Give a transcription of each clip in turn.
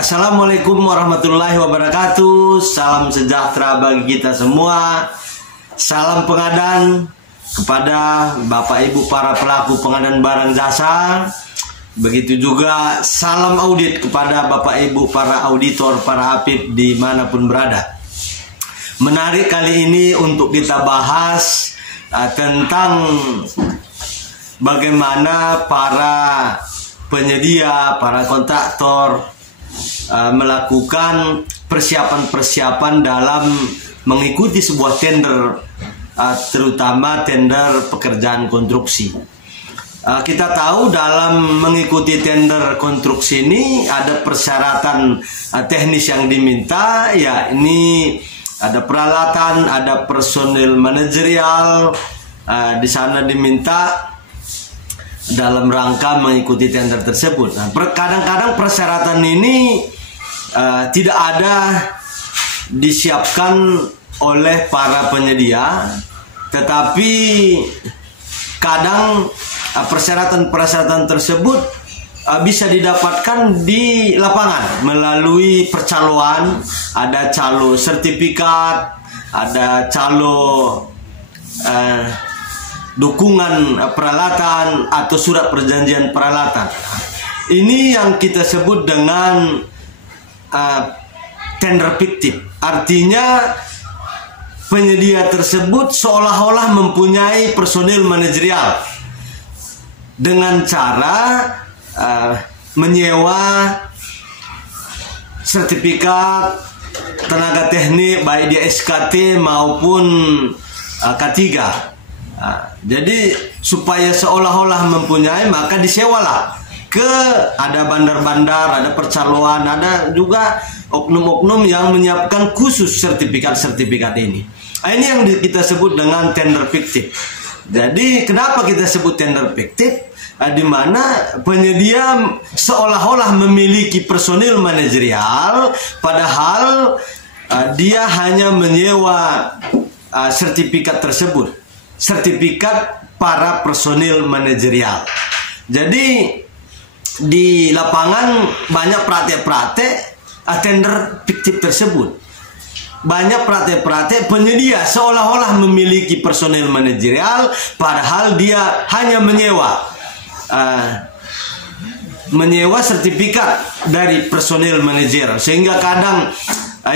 Assalamualaikum warahmatullahi wabarakatuh. Salam sejahtera bagi kita semua. Salam pengadaan kepada Bapak Ibu para pelaku pengadaan barang jasa. Begitu juga salam audit kepada Bapak Ibu para auditor, para apip dimanapun berada. Menarik kali ini untuk kita bahas tentang bagaimana para penyedia, para kontraktor melakukan persiapan-persiapan dalam mengikuti sebuah tender, terutama tender pekerjaan konstruksi. Kita tahu dalam mengikuti tender konstruksi ini ada persyaratan teknis yang diminta, ya ini ada peralatan, ada personil manajerial, di sana diminta dalam rangka mengikuti tender tersebut. Nah, kadang-kadang persyaratan ini tidak ada disiapkan oleh para penyedia, tetapi kadang persyaratan-persyaratan tersebut bisa didapatkan di lapangan melalui percaloan. Ada calo sertifikat, ada calo dukungan peralatan atau surat perjanjian peralatan. Ini yang kita sebut dengan tender fiktif. Artinya penyedia tersebut seolah-olah mempunyai personil manajerial dengan cara menyewa sertifikat tenaga teknik baik di SKT maupun K3. Jadi supaya seolah-olah mempunyai, maka disewalah ada bandar-bandar, ada percaloan, ada juga oknum-oknum yang menyiapkan khusus sertifikat-sertifikat ini. Ini yang kita sebut dengan tender fiktif. Jadi kenapa kita sebut tender fiktif? Di mana penyedia seolah-olah memiliki personil manajerial, padahal dia hanya menyewa sertifikat tersebut, sertifikat para personil manajerial. Jadi di lapangan banyak praktek-praktek tender fiktif tersebut. Banyak praktek-praktek penyedia seolah-olah memiliki personil manajerial, padahal dia hanya menyewa sertifikat dari personil manajer, sehingga kadang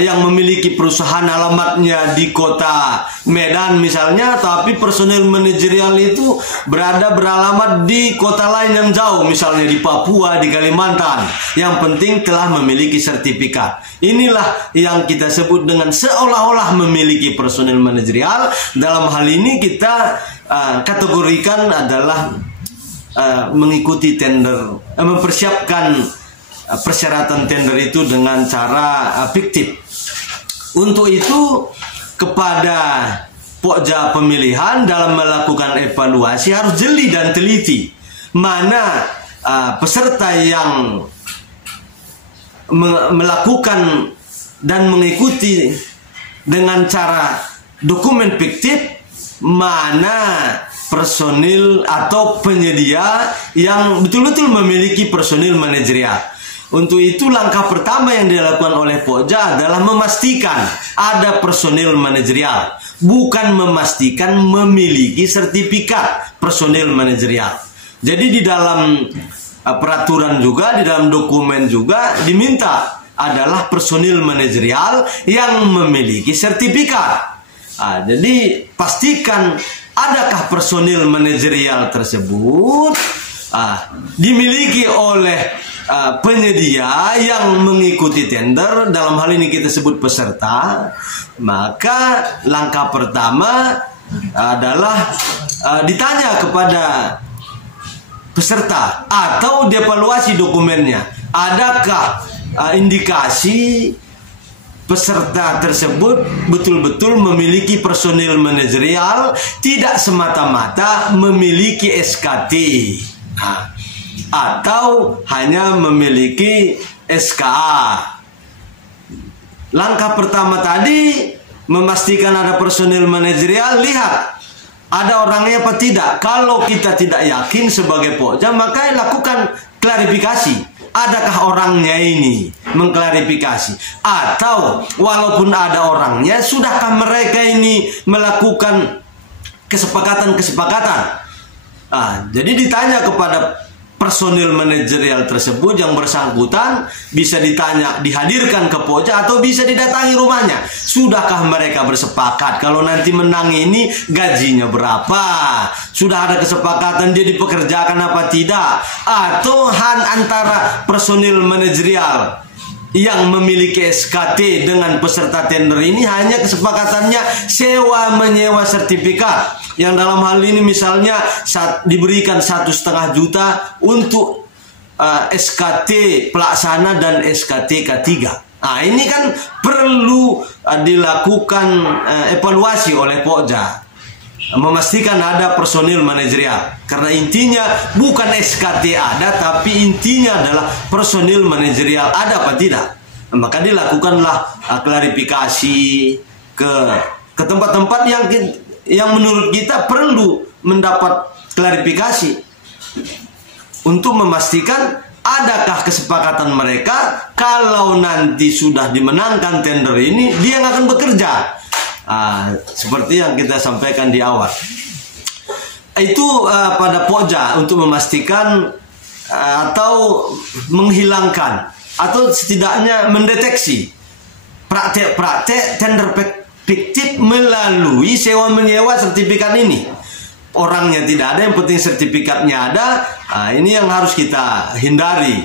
yang memiliki perusahaan alamatnya di kota Medan misalnya, tapi personil manajerial itu beralamat di kota lain yang jauh, misalnya di Papua, di Kalimantan. Yang penting telah memiliki sertifikat. Inilah yang kita sebut dengan seolah-olah memiliki personil manajerial. Dalam hal ini kita kategorikan adalah mengikuti tender, mempersiapkan persyaratan tender itu dengan cara fiktif. Untuk itu kepada pokja pemilihan dalam melakukan evaluasi harus jeli dan teliti mana peserta yang melakukan dan mengikuti dengan cara dokumen fiktif, mana personil atau penyedia yang betul-betul memiliki personil manajerial. Untuk itu langkah pertama yang dilakukan oleh pokja adalah memastikan ada personil manajerial, bukan memastikan memiliki sertifikat personil manajerial. Jadi di dalam peraturan juga, di dalam dokumen juga diminta adalah personil manajerial yang memiliki sertifikat. Jadi pastikan adakah personil manajerial tersebut dimiliki oleh penyedia yang mengikuti tender. Dalam hal ini kita sebut peserta. Maka langkah pertama adalah ditanya kepada peserta atau dievaluasi dokumennya. Adakah indikasi peserta tersebut betul-betul memiliki personil manajerial, tidak semata-mata memiliki SKT, atau hanya memiliki SKA. Langkah pertama tadi memastikan ada personil manajerial, lihat ada orangnya apa tidak. Kalau kita tidak yakin sebagai pokja, maka lakukan klarifikasi. adakah orangnya ini mengklarifikasi, atau walaupun ada orangnya, sudahkah mereka ini melakukan kesepakatan-kesepakatan. Jadi ditanya kepada personil manajerial tersebut yang bersangkutan, bisa ditanya, dihadirkan ke Pokja atau bisa didatangi rumahnya. Sudahkah mereka bersepakat kalau nanti menang ini gajinya berapa? Sudah ada kesepakatan dia dipekerjakan apa tidak? Atau antara personil manajerial yang memiliki SKT dengan peserta tender ini hanya kesepakatannya sewa menyewa sertifikat, yang dalam hal ini misalnya diberikan 1,5 juta untuk SKT pelaksana dan SKT K3. Ini kan perlu dilakukan evaluasi oleh Pokja, memastikan ada personil manajerial, karena intinya bukan SKT ada, tapi intinya adalah personil manajerial ada apa tidak. Maka dilakukanlah klarifikasi ke tempat-tempat yang menurut kita perlu mendapat klarifikasi untuk memastikan adakah kesepakatan mereka kalau nanti sudah dimenangkan tender ini dia yang akan bekerja. Seperti yang kita sampaikan di awal, itu pada Pokja untuk memastikan atau menghilangkan atau setidaknya mendeteksi praktek-praktek tender fiktif melalui sewa menyewa sertifikat ini. Orangnya tidak ada, yang penting sertifikatnya ada. Ini yang harus kita hindari.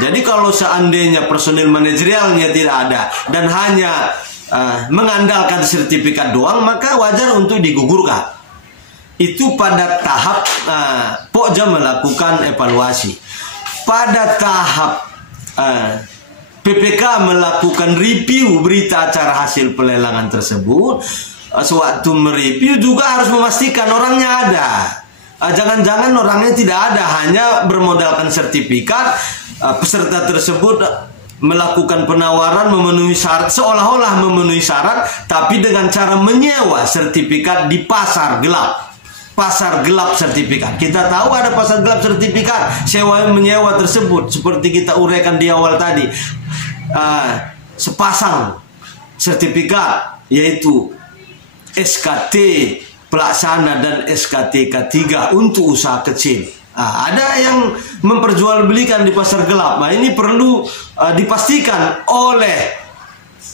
Jadi kalau seandainya personil manajerialnya tidak ada dan hanya mengandalkan sertifikat doang, maka wajar untuk digugurkan. Itu pada tahap Pokja melakukan evaluasi. Pada tahap PPK melakukan review berita acara hasil pelelangan tersebut, sewaktu mereview juga harus memastikan orangnya ada. Jangan-jangan orangnya tidak ada, hanya bermodalkan sertifikat. Peserta tersebut melakukan penawaran memenuhi syarat, seolah-olah memenuhi syarat, tapi dengan cara menyewa sertifikat di pasar gelap. Pasar gelap sertifikat. Kita tahu ada pasar gelap sertifikat, sewa menyewa tersebut seperti kita uraikan di awal tadi. Sepasang sertifikat, yaitu SKT pelaksana dan SKT K3 untuk usaha kecil. Ada yang memperjualbelikan di pasar gelap. Ini perlu dipastikan oleh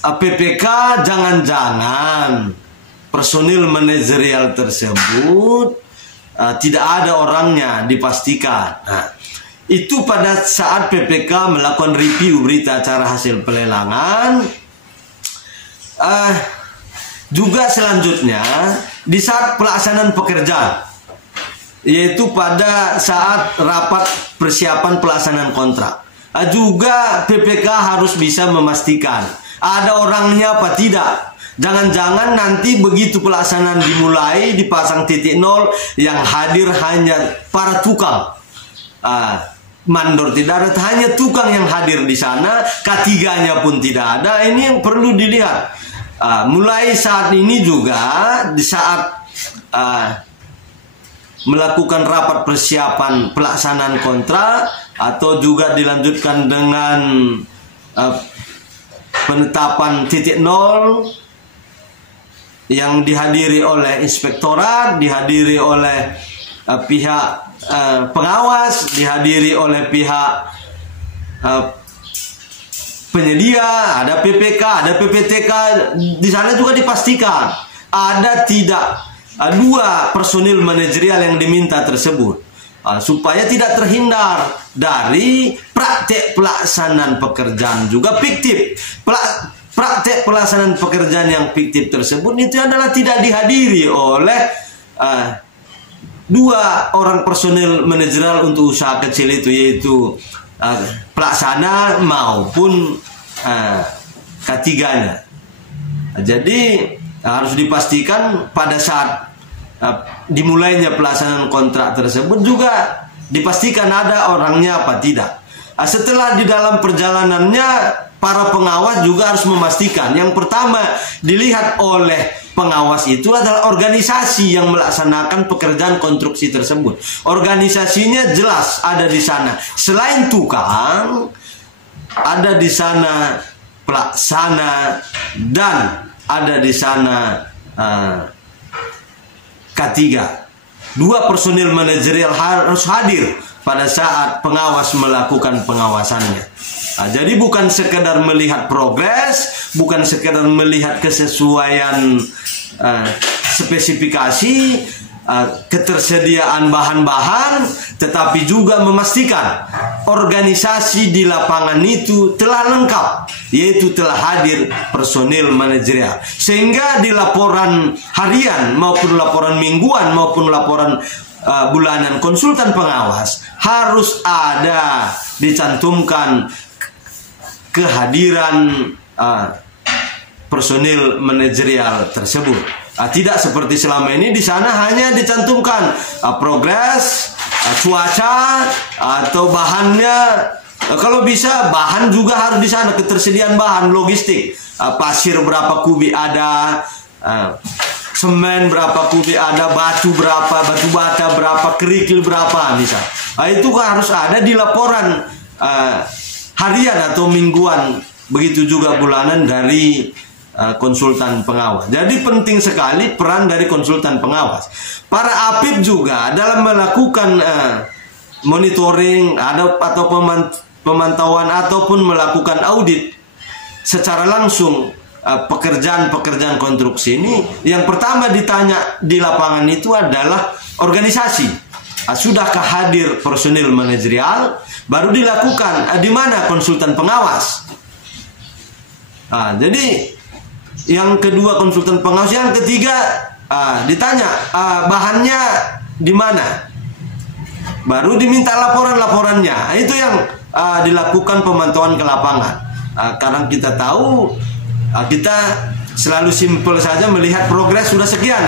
PPK, jangan-jangan personil manajerial tersebut tidak ada orangnya, dipastikan. Itu pada saat PPK melakukan review berita acara hasil pelelangan. Juga selanjutnya di saat pelaksanaan pekerjaan, yaitu pada saat rapat persiapan pelaksanaan kontrak, juga PPK harus bisa memastikan ada orangnya apa tidak. Jangan-jangan nanti begitu pelaksanaan dimulai, dipasang titik nol, yang hadir hanya para tukang. Mandor tidak ada, hanya tukang yang hadir di sana, K3-nya pun tidak ada. Ini yang perlu dilihat. Mulai saat ini juga, di saat melakukan rapat persiapan pelaksanaan kontrak, atau juga dilanjutkan dengan penetapan titik nol, yang dihadiri oleh inspektorat, dihadiri oleh pihak pengawas, dihadiri oleh pihak penyedia, ada PPK, ada PPTK. Di sana juga dipastikan ada tidak dua personil manajerial yang diminta tersebut, supaya tidak terhindar dari praktek pelaksanaan pekerjaan juga fiktif. Praktek pelaksanaan pekerjaan yang fiktif tersebut itu adalah tidak dihadiri oleh dua orang personil manajerial untuk usaha kecil itu, yaitu pelaksana maupun K3-nya. Jadi harus dipastikan pada saat dimulainya pelaksanaan kontrak tersebut juga dipastikan ada orangnya apa tidak. Setelah di dalam perjalanannya, para pengawas juga harus memastikan. Yang pertama dilihat oleh pengawas itu adalah organisasi yang melaksanakan pekerjaan konstruksi tersebut. Organisasinya jelas ada di sana. Selain tukang, ada di sana pelaksana dan ada di sana K3. 2 personil manajerial harus hadir pada saat pengawas melakukan pengawasannya. Jadi bukan sekedar melihat progres, bukan sekedar melihat kesesuaian spesifikasi, ketersediaan bahan-bahan, tetapi juga memastikan organisasi di lapangan itu telah lengkap, yaitu telah hadir personil manajerial. Sehingga di laporan harian maupun laporan mingguan maupun laporan bulanan konsultan pengawas harus ada dicantumkan kehadiran personil manajerial tersebut. Tidak seperti selama ini di sana hanya dicantumkan progres, cuaca atau bahannya. Kalau bisa bahan juga harus di sana, ketersediaan bahan, logistik, pasir berapa kubik ada, semen berapa kubik ada, batu berapa, batu bata berapa, kerikil berapa misal. Itu harus ada di laporan harian atau mingguan, begitu juga bulanan dari konsultan pengawas. Jadi penting sekali peran dari konsultan pengawas. Para APIP juga dalam melakukan monitoring atau pemantauan ataupun melakukan audit secara langsung pekerjaan-pekerjaan konstruksi ini, yang pertama ditanya di lapangan itu adalah organisasi. Sudahkah hadir personil manajerial? Baru dilakukan di mana konsultan pengawas. Jadi yang kedua konsultan pengawas, yang ketiga ditanya bahannya di mana. Baru diminta laporan-laporannya. Itu yang dilakukan pemantauan ke lapangan. Karena kita tahu kita selalu simpel saja melihat progres sudah sekian.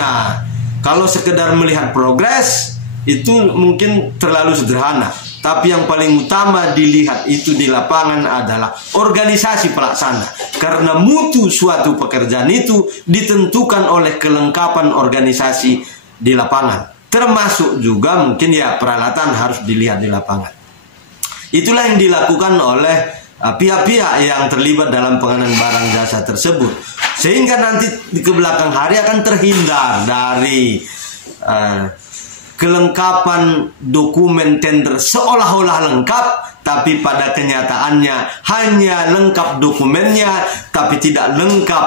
Kalau sekedar melihat progres itu mungkin terlalu sederhana. Tapi yang paling utama dilihat itu di lapangan adalah organisasi pelaksana. Karena mutu suatu pekerjaan itu ditentukan oleh kelengkapan organisasi di lapangan. Termasuk juga mungkin ya peralatan harus dilihat di lapangan. Itulah yang dilakukan oleh pihak-pihak yang terlibat dalam pengadaan barang jasa tersebut. Sehingga nanti di belakang hari akan terhindar dari kelengkapan dokumen tender seolah-olah lengkap, tapi pada kenyataannya hanya lengkap dokumennya, tapi tidak lengkap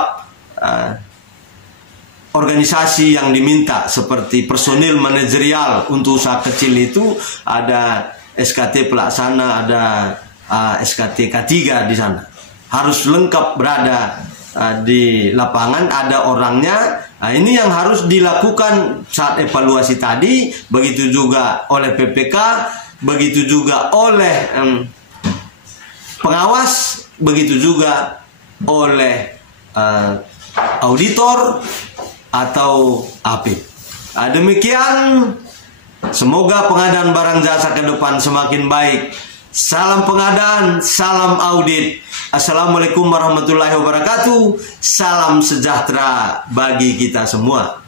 organisasi yang diminta. Seperti personil manajerial untuk usaha kecil itu ada SKT pelaksana, ada SKT K3 di sana. Harus lengkap berada di lapangan, ada orangnya. Ini yang harus dilakukan saat evaluasi tadi, begitu juga oleh PPK, begitu juga oleh pengawas, begitu juga oleh auditor atau APIP. Demikian, semoga pengadaan barang jasa ke depan semakin baik. Salam pengadaan, salam audit. Assalamualaikum warahmatullahi wabarakatuh. Salam sejahtera bagi kita semua.